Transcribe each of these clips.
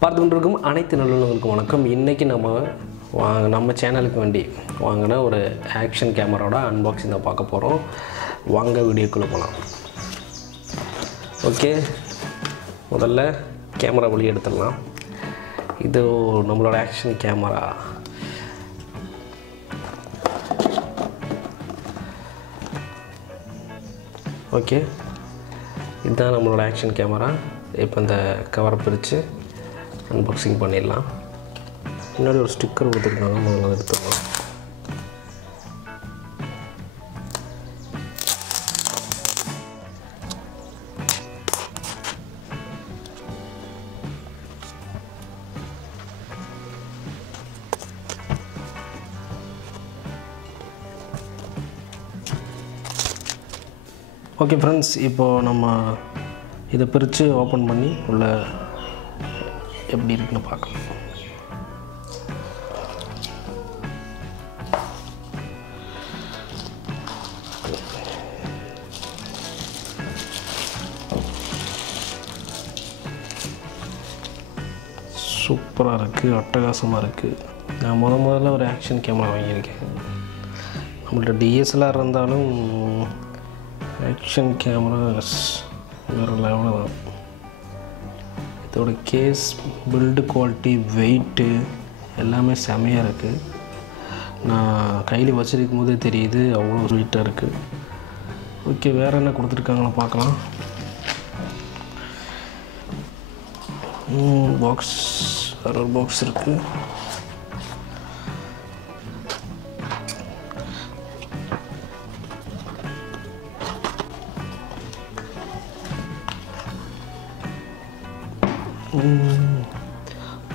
பார்த்து கொண்டிருக்கும் அனைத்து நல்லுள்ளவர்களுக்கும் வணக்கம். இன்றைக்கி நம்ம சேனலுக்கு வேண்டி வாங்கின ஒரு ஆக்ஷன் கேமராவோட அன்பாக்சிங் தான் பார்க்க போகிறோம். வாங்க வீடியோக்குள்ளே போகலாம். ஓகே, முதல்ல கேமரா வெளியே எடுத்துடலாம். இது நம்மளோட ஆக்ஷன் கேமரா. ஓகே, இதுதான் நம்மளோட ஆக்ஷன் கேமரா. இப்போ இந்த கவரை பிரித்து அன்பாக்சிங் பண்ணிடலாம். முன்னாடி ஒரு ஸ்டிக்கர் கொடுத்துருக்காங்க, முதல்ல எடுத்துக்கலாம். ஓகே ஃப்ரெண்ட்ஸ், இப்போது நம்ம இதை பிரித்து ஓப்பன் பண்ணி உள்ள எப்படி இருக்குன்னு பார்க்கலாம். சூப்பராக இருக்குது, அட்டகாசமாக இருக்குது. நான் முதல்ல ஒரு ஆக்ஷன் கேமரா வாங்கியிருக்கேன். நம்மள்ட்ட டிஎஸ்எல்ஆர் இருந்தாலும் ஆக்ஷன் கேமரா வேறு லெவலில் தான். இதோட கேஸ், பில்டு குவாலிட்டி, வெயிட்டு எல்லாமே செமையாக இருக்குது. நான் கையில் வச்சுருக்கும் போதே தெரியுது அவ்வளோ வெயிட்டாக இருக்குது. ஓகே, வேறு என்ன கொடுத்துருக்காங்களோ பார்க்கலாம். பாக்ஸ், வேறு ஒரு பாக்ஸ் இருக்குது.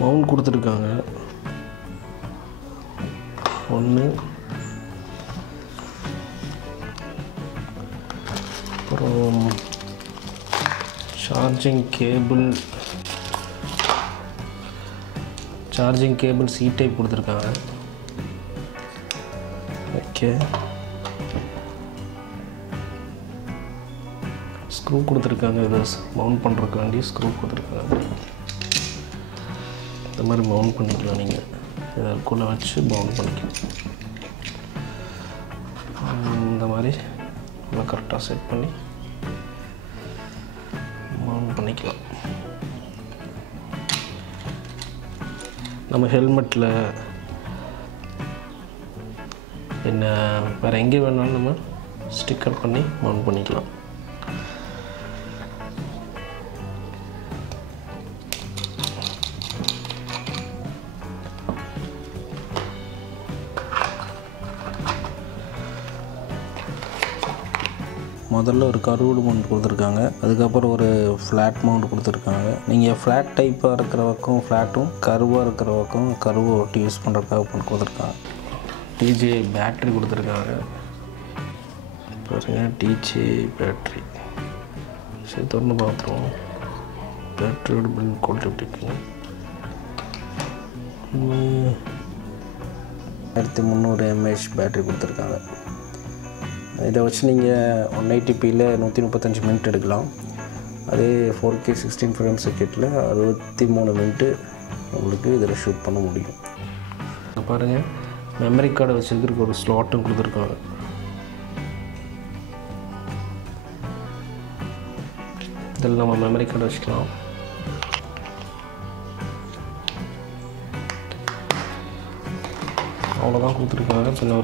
மவுண்ட் கொடுத்துருக்காங்க ஒன்று. அப்புறம் சார்ஜிங் கேபிள் சி டைப் கொடுத்துருக்காங்க. ஓகே, ஸ்க்ரூ கொடுத்துருக்காங்க. இதை மவுண்ட் பண்ணுறதுக்கு வேண்டி ஸ்க்ரூ கொடுத்துருக்காங்க. இந்த மாதிரி மவுண்ட் பண்ணிக்கலாம். நீங்கள் இதற்குள்ளே வச்சு மவுண்ட் பண்ணிக்கலாம். இந்த மாதிரி நல்லா கரெக்டாக செட் பண்ணி மவுண்ட் பண்ணிக்கலாம். நம்ம ஹெல்மெட்டில் என்ன வேறு எங்கே வேணாலும் நம்ம ஸ்டிக்கர் பண்ணி மவுண்ட் பண்ணிக்கலாம். முதல்ல ஒரு கர்வ்டு மவுண்ட் கொடுத்துருக்காங்க, அதுக்கப்புறம் ஒரு ஃப்ளாட் மவுண்ட் கொடுத்துருக்காங்க. நீங்கள் ஃப்ளாட் டைப்பாக இருக்கிற பக்கம் ஃப்ளாட்டும், கர்வாக இருக்கிற பக்கம் கர்வை ஒட்டி யூஸ் பண்ணுறதுக்காக பண்ணி கொடுத்துருக்காங்க. DJI பேட்ரி கொடுத்துருக்காங்க. பாருங்கள், DJI பேட்ரி. சரி, திறந்து பார்த்துருவோம். பேட்டரியோட பில்ட் குவாலிட்டி எப்படி இருக்குங்க. 1300 mAh பேட்ரி கொடுத்துருக்காங்க. இதை வச்சு நீங்கள் 180pயில் 135 மினிட் எடுக்கலாம். அதே 4K 16 ஃப்ரேம் செகண்டில் 63 மினிட்டு உங்களுக்கு இதில் ஷூட் பண்ண முடியும். பாருங்கள், மெமரி கார்டை வச்சுருக்கிறதுக்கு ஒரு ஸ்லாட்டும் கொடுத்துருக்காங்க. இதில் நம்ம மெமரி கார்டை வச்சுக்கலாம். அவ்வளோதான் கொடுத்துருக்காங்க. பின்ன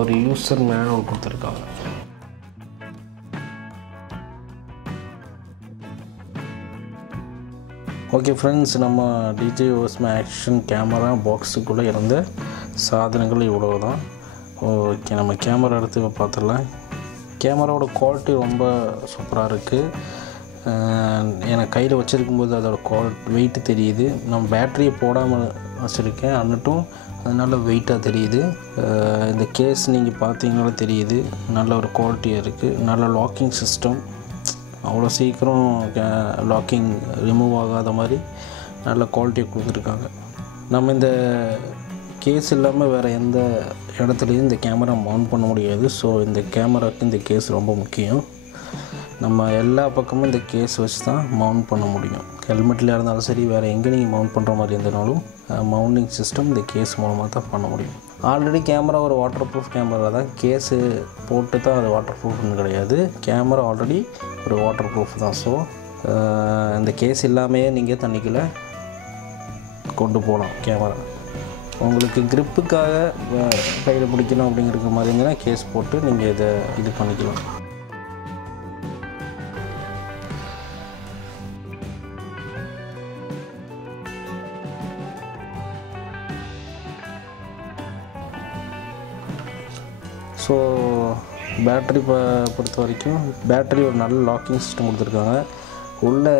ஒரு யூசர் மேனுவல் கொடுத்துருக்காங்க. ஓகே ஃப்ரெண்ட்ஸ், நம்ம DJI OSMO ஆக்ஷன் கேமரா பாக்ஸுக்குள்ளே இருந்த சாதனங்கள் இவ்வளோ தான். ஓகே, நம்ம கேமரா எடுத்து பார்த்துடலாம். கேமராவோட குவாலிட்டி ரொம்ப சூப்பராக இருக்குது. எனக்கு கையில் வச்சுருக்கும்போது அதோட வெயிட்டு தெரியுது. நம்ம பேட்டரியை போடாமல் வச்சுருக்கேன், அன்னட்டும் அதனால வெயிட்டாக தெரியுது. இந்த கேஸ் நீங்கள் பார்த்தீங்கனாலே தெரியுது, நல்ல ஒரு குவாலிட்டியாக இருக்குது. நல்ல லாக்கிங் சிஸ்டம், அவ்வளோ சீக்கிரம் லாக்கிங் ரிமூவ் ஆகாத மாதிரி நல்ல குவாலிட்டியை கொடுத்துருக்காங்க. நம்ம இந்த கேஸ் இல்லாமல் வேறு எந்த இடத்துலையும் இந்த கேமரா மவுண்ட் பண்ண முடியாது. ஸோ இந்த கேமராவுக்கு இந்த கேஸ் ரொம்ப முக்கியம். நம்ம எல்லா பக்கமும் இந்த கேஸ் வச்சு தான் மவுண்ட் பண்ண முடியும். ஹெல்மெட்டில் இருந்தாலும் சரி, வேறு எங்கே நீங்கள் மவுண்ட் பண்ணுற மாதிரி இருந்தாலும் மவுண்டிங் சிஸ்டம் இந்த கேஸ் மூலமாக தான் பண்ண முடியும். ஆல்ரெடி கேமரா ஒரு வாட்டர் ப்ரூஃப் கேமரா தான். கேஸு போட்டு தான் அது வாட்டர் ப்ரூஃப்னு கிடையாது. கேமரா ஆல்ரெடி ஒரு வாட்டர் ப்ரூஃப் தான். ஸோ இந்த கேஸ் இல்லாமையே நீங்கள் தண்ணிக்குள்ளே கொண்டு போகலாம் கேமரா. உங்களுக்கு க்ரிப்புக்காக கையில் பிடிக்கணும் அப்படிங்கிற மாதிரி இருந்ததுன்னா கேஸ் போட்டு நீங்கள் இதை இது பண்ணிக்கலாம். ஸோ பேட்ரி பொறுத்த வரைக்கும் பேட்ரி ஒரு நல்ல லாக்கிங் சிஸ்டம் கொடுத்துருக்காங்க. உள்ளே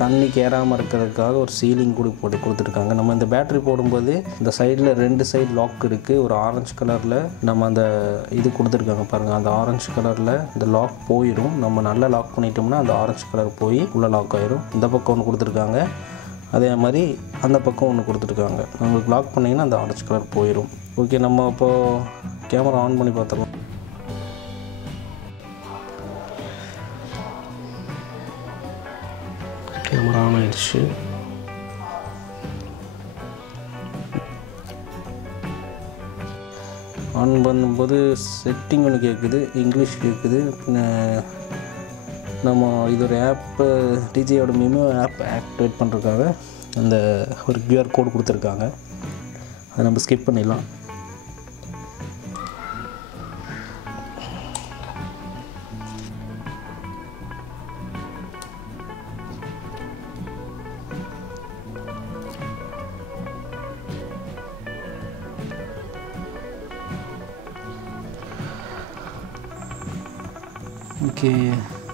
தண்ணிக்கு ஏறாமல் இருக்கிறதுக்காக ஒரு சீலிங் கூட போட்டு கொடுத்துருக்காங்க. நம்ம இந்த பேட்ரி போடும்போது இந்த சைடில் 2 சைடு லாக் இருக்குது. ஒரு ஆரஞ்சு கலரில் நம்ம அந்த இது கொடுத்துருக்காங்க பாருங்கள். அந்த ஆரஞ்சு கலரில் இந்த லாக் போயிடும். நம்ம நல்லா லாக் பண்ணிட்டோம்னா அந்த ஆரஞ்சு கலர் போய் உள்ளே லாக் ஆயிரும். இந்த பக்கம் ஒன்று கொடுத்துருக்காங்க, அதே மாதிரி அந்த பக்கம் ஒன்று கொடுத்துருக்காங்க. உங்களுக்கு லாக் பண்ணிங்கன்னா அந்த ஆரஞ்சு கலர் போயிடும். ஓகே, நம்ம இப்போது கேமரா ஆன் பண்ணி பார்த்துடலாம். கேமரா ஆன் ஆயிடுச்சு. ஆன் பண்ணும்போது செட்டிங் ஒன்று கேட்குது, இங்கிலீஷ் கேட்குது. நம்ம இது ஒரு ஆப்பு, டிஜியோட மிமோ ஆப் ஆக்டிவேட் பண்ணுறதுக்காக அந்த ஒரு QR கோட் கொடுத்துருக்காங்க. அதை நம்ம ஸ்கிப் பண்ணிடலாம். ஓகே,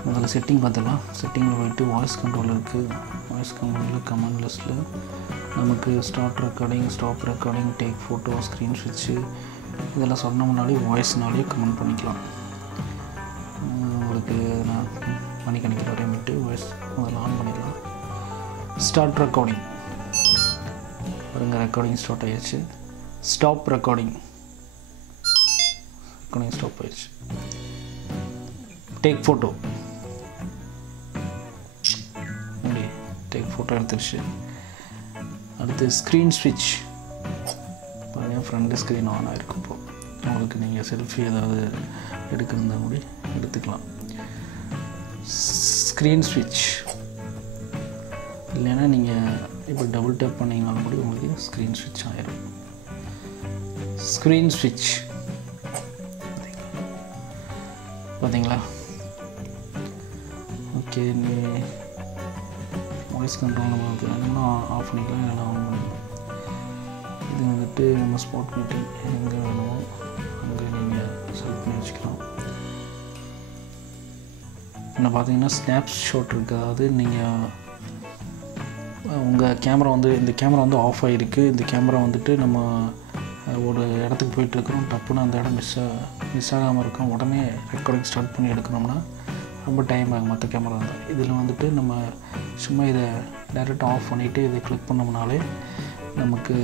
முதல்ல செட்டிங் பார்த்துக்கலாம். செட்டிங்கில் போய்ட்டு வாய்ஸ் கண்ட்ரோல் இருக்குது. வாய்ஸ் கண்ட்ரோலில் கமெண்ட் லிஸ்ட்டில் நமக்கு start recording, stop recording, take photo, screen ஸ்விட்ச்சு இதெல்லாம் சொன்னோம்னாலே வாய்ஸ்னாலே கமெண்ட் பண்ணிக்கலாம். உங்களுக்கு நான் பண்ணி கணிக்கிற வரையும் விட்டு வாய்ஸ் முதல்ல ஆன் பண்ணிக்கலாம். ஸ்டார்ட் ரெக்கார்டிங் பாருங்க, ரெக்கார்டிங் ஸ்டார்ட் ஆகிடுச்சு. ஸ்டாப் ரெக்கார்டிங் ஸ்டாப் ஆகிடுச்சு. டேக் ஃபோட்டோ, டேக் ஃபோட்டோ எடுத்துருச்சு. அடுத்து ஸ்க்ரீன் ஸ்விட்ச் பாருங்கள், ஃப்ரண்ட் ஸ்க்ரீன் ஆன் ஆகிருக்கும். இப்போது உங்களுக்கு நீங்கள் செல்ஃபி ஏதாவது எடுக்கிறதா கூட எடுத்துக்கலாம். ஸ்க்ரீன் ஸ்விட்ச் இல்லைன்னா நீங்கள் இப்போ டபுள் டேப் பண்ணிங்கனாலும் கூட உங்களுக்கு ஸ்க்ரீன் ஸ்விட்ச் ஆகிரும். ஸ்க்ரீன் ஸ்விட்ச் பார்த்தீங்களா? ஓகே, நீ வாய்ஸ் கண்ட்ரோல் நமக்கு வேணும்னா ஆஃப் பண்ணிக்கலாம், இல்லைனா ஆன் பண்ணிக்கலாம். இது வந்துட்டு நம்ம ஸ்பாட் மீட்டிங் எங்கே வேணுமோ அங்கே நீங்கள் செலக்ட் பண்ணி வச்சுக்கலாம். என்ன பார்த்தீங்கன்னா ஸ்னாப் ஷாட் இருக்குது. அதாவது நீங்கள் உங்கள் கேமரா வந்து இந்த கேமரா வந்து ஆஃப் ஆகிருக்கு. இந்த கேமரா வந்துட்டு நம்ம ஒரு இடத்துக்கு போயிட்டுருக்கிறோம், டப்புன்னு அந்த இடம் மிஸ் ஆகாமல் இருக்கும். உடனே ரெக்கார்டிங் ஸ்டார்ட் பண்ணி எடுக்கணும்னா ரொம்ப டைம் ஆகும் மற்ற கேமரா தான். இதில் வந்துட்டு நம்ம சும்மா இதை டைரெக்டாக ஆஃப் பண்ணிவிட்டு இதை கிளிக் பண்ணோம்னாலே நமக்கு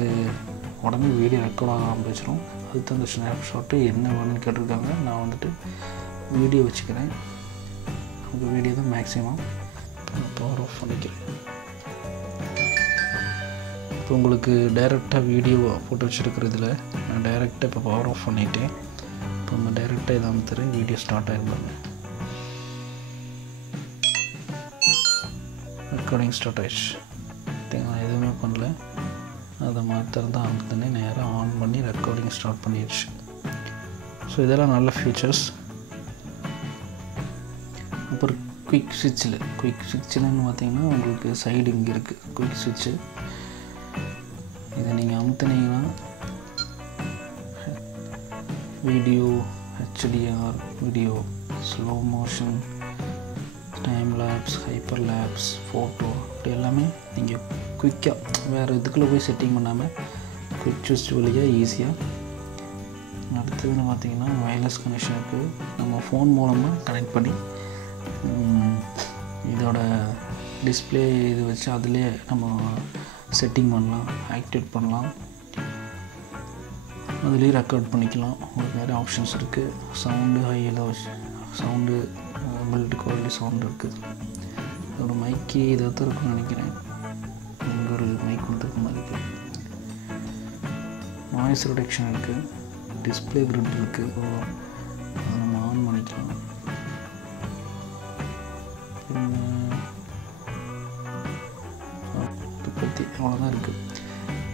உடனே வீடியோ ரெக்கார்ட் ஆக ஆரம்பிச்சிடும். அதுக்கு அந்த ஸ்னாப் ஷாட்டு என்ன வேணும்னு கேட்டிருக்காங்க. நான் வந்துட்டு வீடியோ வச்சுக்கிறேன். உங்கள் வீடியோ தான் மேக்ஸிமம் பவர் ஆஃப் பண்ணிக்கிறேன். இப்போ உங்களுக்கு டைரெக்டாக வீடியோ போட்டு வச்சுருக்கிறதுல நான் டைரெக்டாக இப்போ பவர் ஆஃப் பண்ணிவிட்டேன். இப்போ நம்ம டைரெக்டாக இதை அமைத்துறேன். வீடியோ ஸ்டார்ட் ஆகிருப்பாங்க. ரெக்கார்டிங் ஸ்டார்ட் ஆயிடுச்சு. நான் எதுவுமே பண்ணல, அதை மாத்திரம் தான் அமுத்துனே நேராக ஆன் பண்ணி ரெக்கார்டிங் ஸ்டார்ட் பண்ணிடுச்சு. ஸோ இதெல்லாம் நல்ல ஃபீச்சர்ஸ். அப்புறம் குயிக் ஸ்விட்சில்னு பார்த்தீங்கன்னா உங்களுக்கு சைடு இங்கே இருக்குது குயிக் ஸ்விட்சு. இதை நீங்கள் அமுத்துனீங்கன்னா video, HDR video, slow motion, time lapse, hyper lapse, photo, அப்படி எல்லாமே நீங்கள் குயிக்காக வேறு இதுக்குள்ளே போய் செட்டிங் பண்ணாமல் குயிக் ஸ்விட்ச் வழியாக ஈஸியாக. அடுத்ததுன்னு பார்த்தீங்கன்னா வயர்லெஸ் கனெக்ஷனுக்கு நம்ம ஃபோன் மூலமாக கனெக்ட் பண்ணி இதோட டிஸ்பிளே இது வச்சு அதிலே நம்ம செட்டிங் பண்ணலாம், ஆக்டிவேட் பண்ணலாம், அதுலேயே ரெக்கார்ட் பண்ணிக்கலாம். உங்களுக்கு நிறைய ஆப்ஷன்ஸ் இருக்குது. Sound high low, sound build quality sound இருக்குது. அதோட மைக்கு இதை தான் இருக்குன்னு நினைக்கிறேன். இங்கே ஒரு மைக் கொடுத்துருக்க மாதிரி இருக்குது. நாய்ஸ் ரிடக்ஷன் இருக்குது. டிஸ்பிளே கிரிட் இருக்குது. அதை நம்ம ஆன் பண்ணிக்கலாம். பற்றி அவ்வளோதான் இருக்குது.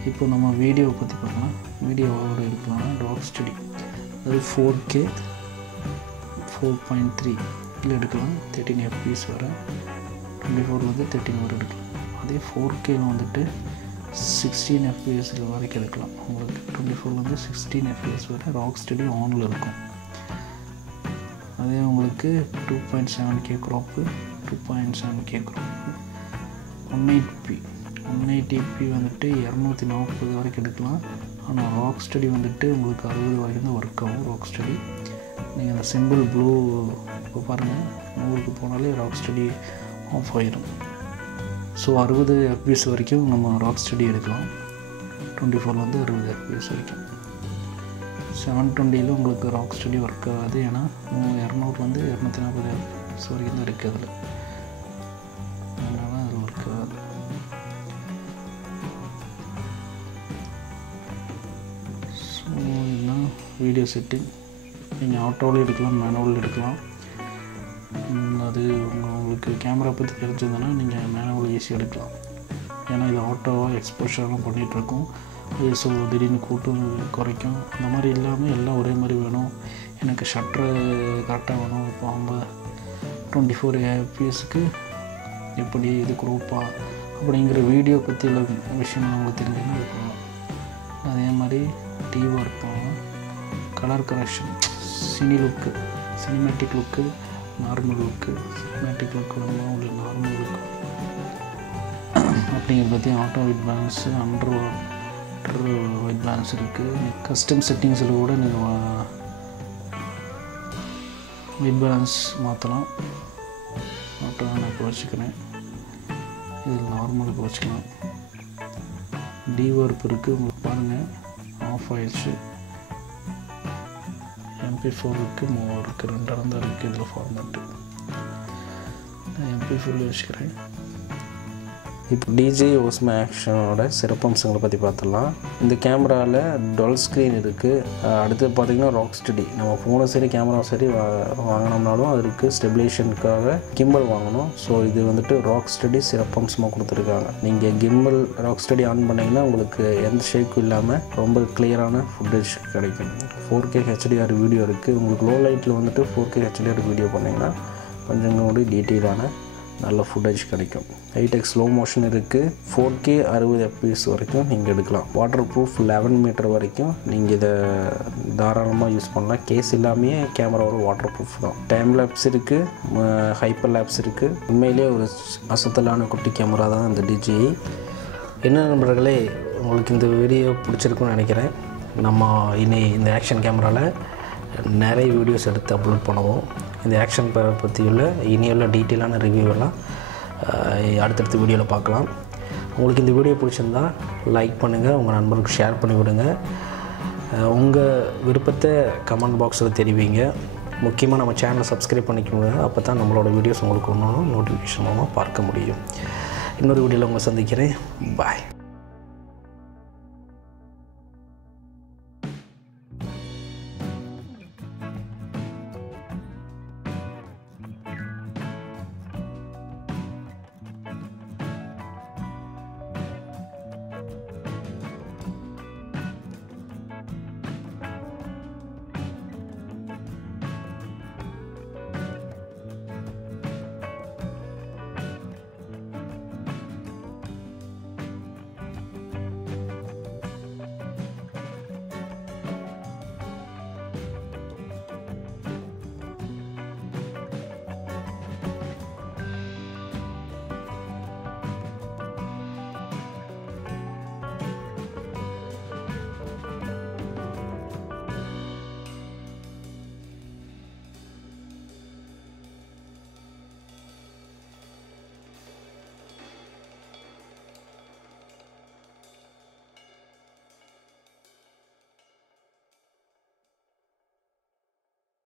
இப்போ நம்ம வீடியோவை பற்றி பார்க்கலாம். வீடியோவோட எடுக்கலாம் ராக் ஸ்டடி, அது 4K 4.3 இதில் எடுக்கலாம். 13 FPS வர 24 13 வரை எடுக்கலாம். அதே 4K வந்துட்டு 16 FPS வரைக்கும் எடுக்கலாம். உங்களுக்கு 24 16 FPS வரை ராக் ஸ்டடி ஆனில் இருக்கும். அதே உங்களுக்கு 2.7K crop 2.7K crop 180p வந்துட்டு 240 வரைக்கும் எடுக்கலாம். ஆனால் ராக் ஸ்டடி வந்துட்டு உங்களுக்கு 60 வரைக்கும் தான் ஒர்க் ஆகும். ராக் ஸ்டடி நீங்கள் அந்த சிம்பிள் ப்ளூ இப்போ பாருங்கள், 100க்கு போனாலே ராக் ஸ்டடி ஆஃப் ஆகிடும். ஸோ 60 FPS வரைக்கும் நம்ம ராக் ஸ்டடி எடுக்கலாம். 24 60 FPS வரைக்கும். 720 உங்களுக்கு ராக் ஸ்டடி ஒர்க் ஆகாது. ஏன்னா 200 240 FPS வரைக்கும் தான் இருக்குது அதில். அதனால் அதில் ஒர்க் ஆகாது. ஸோ இதுதான் வீடியோ செட்டிங். நீங்கள் ஆட்டோவில் எடுக்கலாம், மேனுவல் எடுக்கலாம். அது உங்களுக்கு கேமரா பற்றி தெரிஞ்சதுன்னா நீங்கள் மேனுவல் ஈஸியாக எடுக்கலாம். ஏன்னா இது ஆட்டோவாக எக்ஸ்போஷர்லாம் பண்ணிகிட்ருக்கோம். ஸோ திடீர்னு கூட்டம் குறைக்கும். அந்த மாதிரி இல்லாமல் எல்லாம் ஒரே மாதிரி வேணும். எனக்கு ஷட்டரு கரெக்டாக வேணும். இப்போ 24 FPSக்கு எப்படி இது குரூப்பாக அப்படிங்கிற வீடியோ பற்றி உள்ள விஷயம் உங்களுக்கு தெரிஞ்சுன்னா இது பண்ணலாம். அதே மாதிரி டிவி ஒர்க் பண்ணலாம். கலர் கரெக்ஷன், சினிமேட்டிக் லுக்கு, நார்மல் லுக்கு, சினிமேட்டிக் லுக் வேணுமா உங்களுக்கு நார்மல் லுக்கு அப்படிங்கிறத பற்றி auto white balance, under white balance இருக்குது. கஸ்டம் செட்டிங்ஸில் கூட நீங்கள் ஒயிட் பேலன்ஸ் மாற்றலாம். ஆட்டோ நான் இப்போ வச்சுக்கிறேன். இதில் நார்மலுக்கு வச்சுக்கலாம். டிவர்ப் இருக்குது உங்களுக்கு பாருங்கள், ஆஃப் ஆயிடுச்சு. MP4 இருக்குது, மூவ் இருக்குது, 2 இடம் தான் இருக்குது இதில் ஃபார்மேட்டு. நான் MP4 வச்சுக்கிறேன். இப்போ DJI OSMO ஆக்ஷனோட சிறப்பம்சங்களை பற்றி பார்த்துடலாம். இந்த கேமராவில் டுவல் ஸ்க்ரீன் இருக்குது. அடுத்து பார்த்திங்கன்னா ராக் ஸ்டடி. நம்ம ஃபோனும் சரி கேமராவும் சரி வாங்கினோம்னாலும் அதுக்கு ஸ்டெபிலேஷனுக்காக கிம்பல் வாங்கணும். ஸோ இது வந்துட்டு ராக் ஸ்டடி சிறப்பம்சமாக கொடுத்துருக்காங்க. நீங்கள் கிம்பல் ராக் ஸ்டடி ஆன் பண்ணிங்கன்னா உங்களுக்கு எந்த ஷேக்கும் இல்லாமல் ரொம்ப கிளியரான ஃபுட்டேஜ் கிடைக்கும். 4K HDR வீடியோ இருக்குது. உங்களுக்கு லோ லைட்டில் வந்துட்டு 4K HDR வீடியோ பண்ணிங்கன்னா கொஞ்சம் கூட டீட்டெயிலான நல்ல ஃபுட்டேஜ் கிடைக்கும். 8x ஸ்லோ மோஷன் இருக்குது. 4K 60 FPS வரைக்கும் நீங்கள் எடுக்கலாம். வாட்டர் ப்ரூஃப் 11 மீட்டர் வரைக்கும் நீங்கள் இதை தாராளமாக யூஸ் பண்ணலாம். கேஸ் இல்லாமே கேமராவோட வாட்டர் ப்ரூஃப் தான். டைம் லேப்ஸ் இருக்குது, ஹைப்பர் லேப்ஸ் இருக்குது. உண்மையிலே ஒரு அசத்தலான குட்டி கேமரா தான் இந்த DJI. என்ன நண்பர்களே, உங்களுக்கு இந்த வீடியோ பிடிச்சிருக்குன்னு நினைக்கிறேன். நம்ம இந்த ஆக்ஷன் கேமராவில் நிறைய வீடியோஸ் எடுத்து அப்லோட் பண்ணுவோம். இந்த ஆக்ஷன் பற்றியுள்ள இனியுள்ள டீட்டெயிலான ரிவ்யூவெல்லாம் அடுத்தடுத்த வீடியோவில் பார்க்கலாம். உங்களுக்கு இந்த வீடியோ பிடிச்சிருந்தா லைக் பண்ணுங்கள், உங்கள் நண்பர்களுக்கு ஷேர் பண்ணி விடுங்க. உங்கள் விருப்பத்தை கமெண்ட் பாக்ஸில் தெரிவிங்க. முக்கியமாக நம்ம சேனலை சப்ஸ்கிரைப் பண்ணிக்கோங்க. அப்போ தான் நம்மளோட வீடியோஸ் உங்களுக்கு ஒன்றும் நோட்டிஃபிகேஷன் மூலமாக பார்க்க முடியும். இன்னொரு வீடியோவில் உங்களை சந்திக்கிறேன். பாய்.